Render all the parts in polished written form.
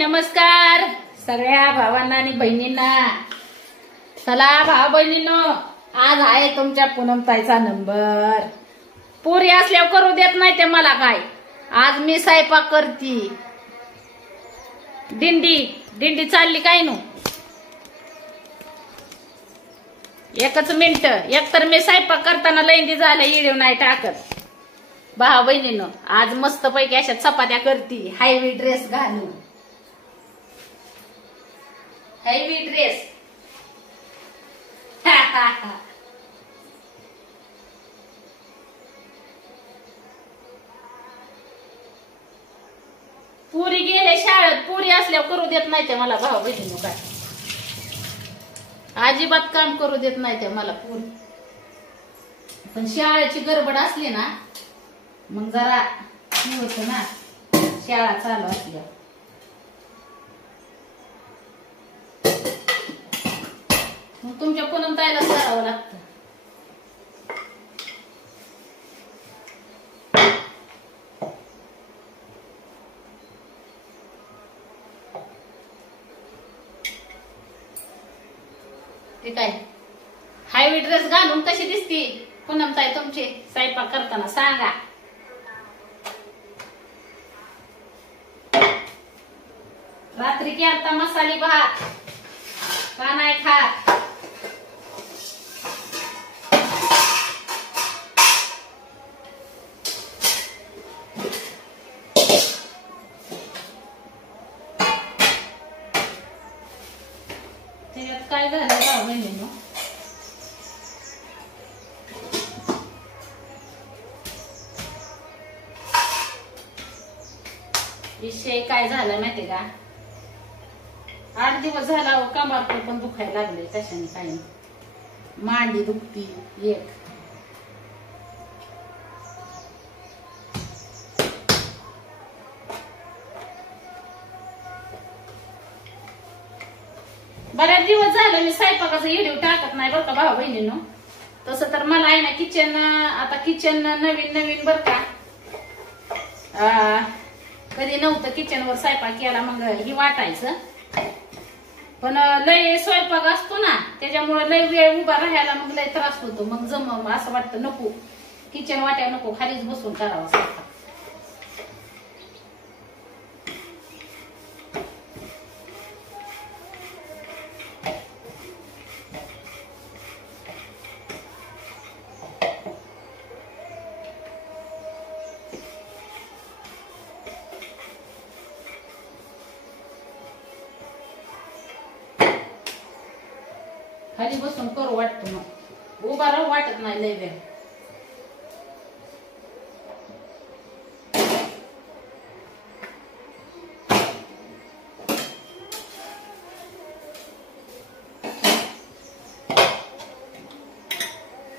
नमस्कार सगळ्या भावांना आणि बहिणींना. चला भावा बहिणींनो, आज आहे तुमच्या पूनमताईचा नंबर. पुरी असल्यावर करू देत नाही ते मला काय. आज मी स्वयंपाक करती. दिंडी चालली काय नो. एकच मिनिट. एकतर मी स्वयंपाक करताना लैंदी झालं इडीव नाही टाकत. भावा बहिणींनो, आज मस्त पैकी अशा चपात्या करती हायवी ड्रेस घालून. Heavy dress. पुरी गेले शाळेत. पुरी असल्यावर करू देत नाही ते मला भाऊ बहिणीनो काय. अजिबात काम करू देत नाही ते मला पुरी. पण शाळेची गडबड असली ना मग जरा होत ना, शाळा चालू असल्या. मग तुमच्या पूनमताईलाच करावं लागतं. ते काय हायवी ड्रेस घालून कशी दिसती पूनमताई तुमची स्वयंपाक करताना सांगा. रात्री केलता मसाली भात का नाही खात. त्याच्यात काय झालं भाऊ बहिणींनो, विषय काय झाला माहितीये का. 8 दिवस झाला कमर पण दुखायला लागले. कशाने काही मांडी दुखती एक. बऱ्याच दिवस झालं मी स्वयंपाकाचा व्हिडिओ टाकत नाही बरं का भाऊ बहिणींनो. तसं तर मला आहे ना किचन नवीन बर का. कधी नव्हतं किचनवर स्वयंपाक केला मग ही वाटायचं. पण लय स्वयंपाक असतो ना त्याच्यामुळे लय वेळ उभा राहायला मग लय त्रास होतो. मग असं वाटतं नको किचन वाट्या नको, खालीच बसून करावा स्वयंपाक. खाली बसून करू वाटतं मग उभा राहू वाटत नाही लय वेळ.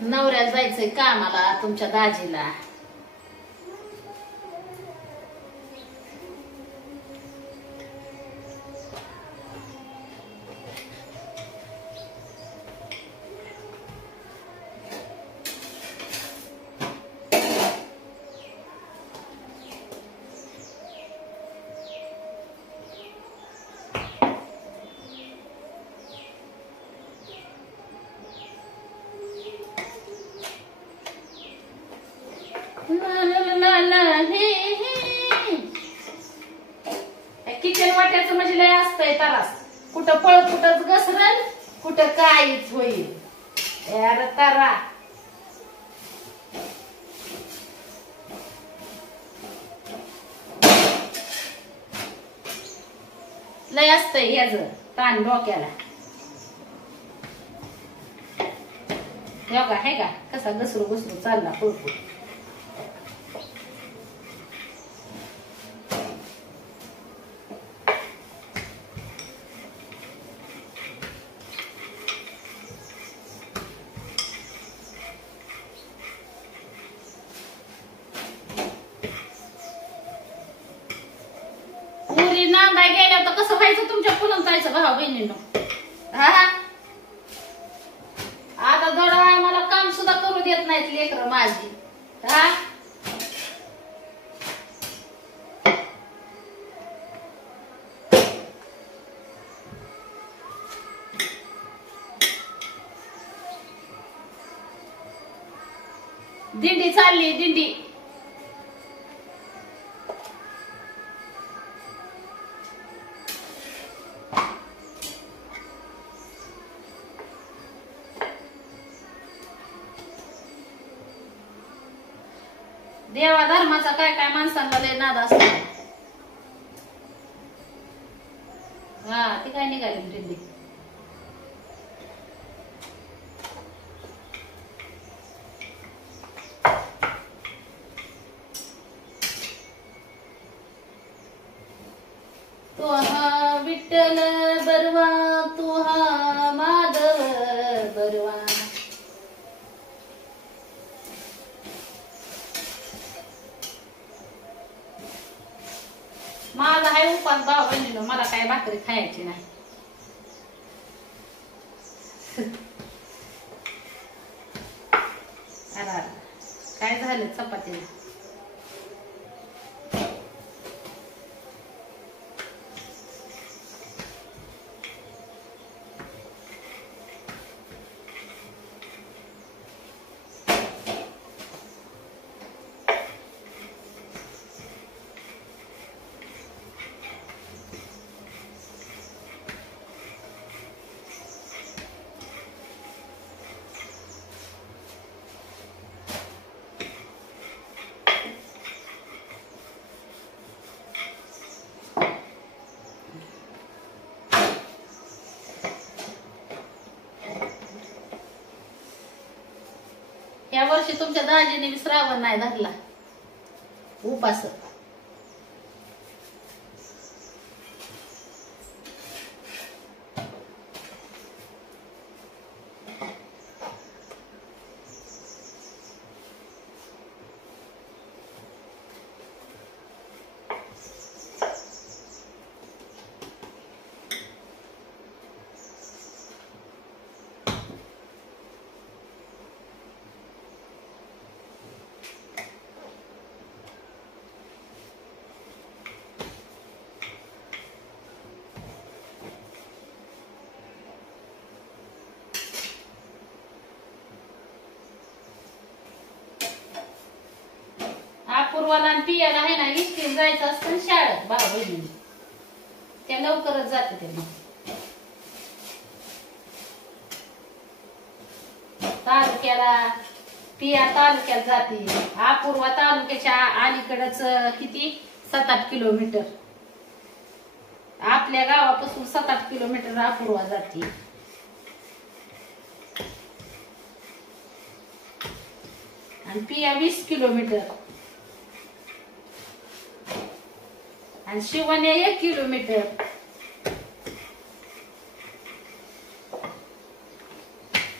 नवऱ्याला जायचंय कामाला तुमच्या दाजीला. किचन वाट्याचं म्हणजे लय असतंय त्रास. कुठं फळ कुठंच घसरल कुठं काहीच होईल यार तारा. लय असतंय ह्याच ताण डोक्याला. योगा आहे का कसा घसरू चालला पळपूर. पुरी नांदाय गेल्यावर तर कसं व्हायचं तुमच्या पूनमताईचं भाऊ बहिणींनो. आता जरा मला काम सुद्धा करू देत नाहीत लेकरं माझी. दिंडी चालली दिंडी. देवा धर्माचा काय काय माणसांना लय नाद असतो. हा ती काय निघाली दिंडी. तो हा विठ्ठल बरवा, तो हा माधव बरवा. माझा आहे उपास भाव बहिणीला, मला काय भाकरी खायची नाही. अरे काय झालं चपातीला. या वर्षी तुमच्या दाजीने श्रावण नाही धरला उपास. पूर्वाला आणि पियाला आहे ना इस्टीन जायचं असतं शाळेत भाऊ बहिणी. त्या लवकरच जाते ते. मग तालुक्याला पिया तालुक्यात जाते. अपूर्वा तालुक्याच्या अलीकडच किती 7-8 किलोमीटर. आपल्या गावापासून 7-8 किलोमीटर अपूर्वा जाते. आणि पिया 20 किलोमीटर. आणि शिवण्या 1 किलोमीटर.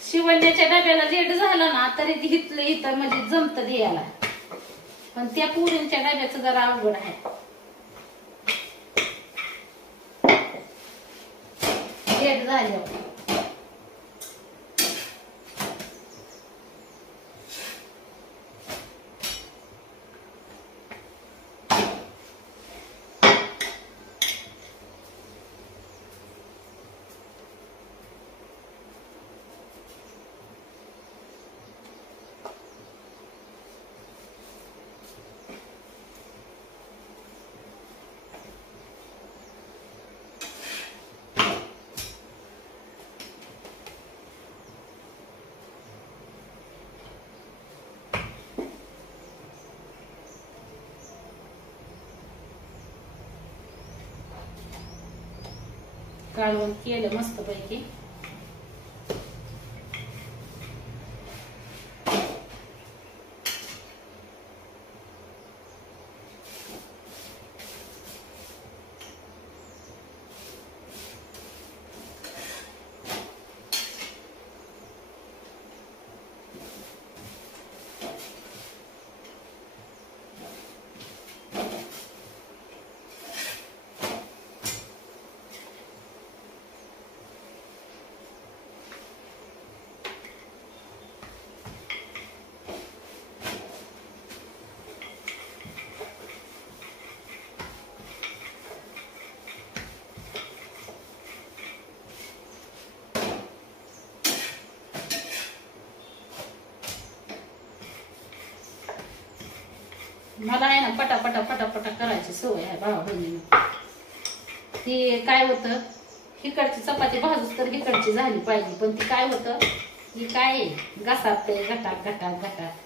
शिवण्याच्या डब्याला लेट झालं ना तरी इथलं इथं म्हणजे जमत द्यायला. पण त्या पुरींच्या डब्याचं जरा अवघड आहे. लेट झाल्यावर कालवण केलं मस्त पैकी. मला आहे ना पटापटा पटापटा करायची सवय आहे भावा बहिणीनं. ती काय होतं, हिकडची चपाती भाजूच तर हिकडची झाली पाहिजे, पण ती काय होतं, ही काय घसात ते घटाक घटाक घटाक.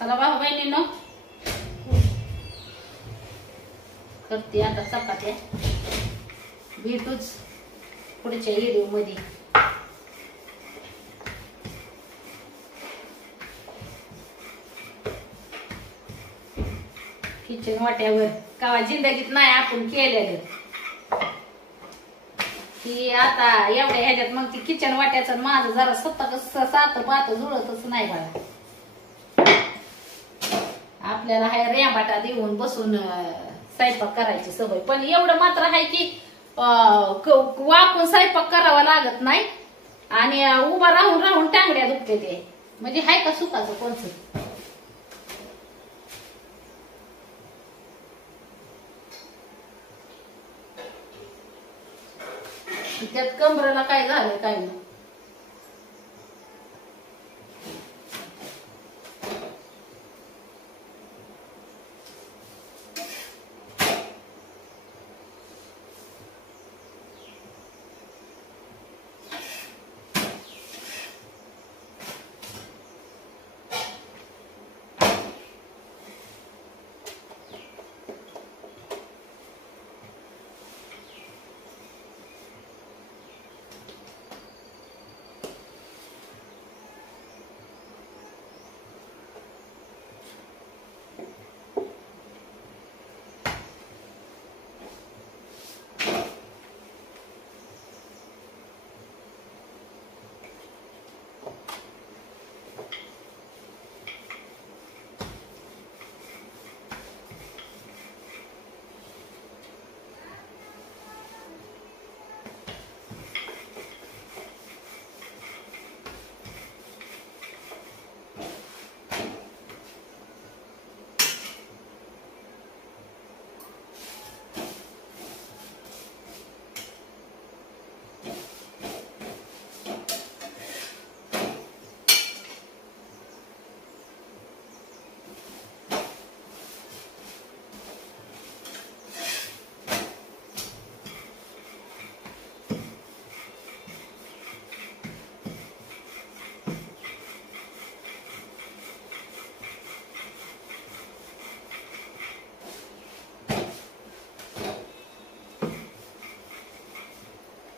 चला भाऊ बहिणींनो, करते आता चपात्या. भेटूच पुढच्या व्हिडिओ मध्ये. किचन वाट्यावर कवा जिंदगीत नाही आपण केलेलं, की आता एवढ्या ह्याच्यात मग ती किचन वाट्याचं माझं जरा स्वतः सात पात जुळतच नाही बघा. आपल्याला हाय रेंबाटा देऊन बसून स्वयंपाक करायची सवय, पण एवढं मात्र आहे की वाकून स्वयंपाक करावा लागत नाही आणि उभा राहून राहून टांगड्या दुखते ते, म्हणजे हाय का सुखाचं कोणचं. त्यात कमरेला काय झालंय काय नाही.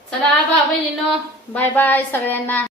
चला भाऊ बहिणींनो, बाय बाय सगळ्यांना.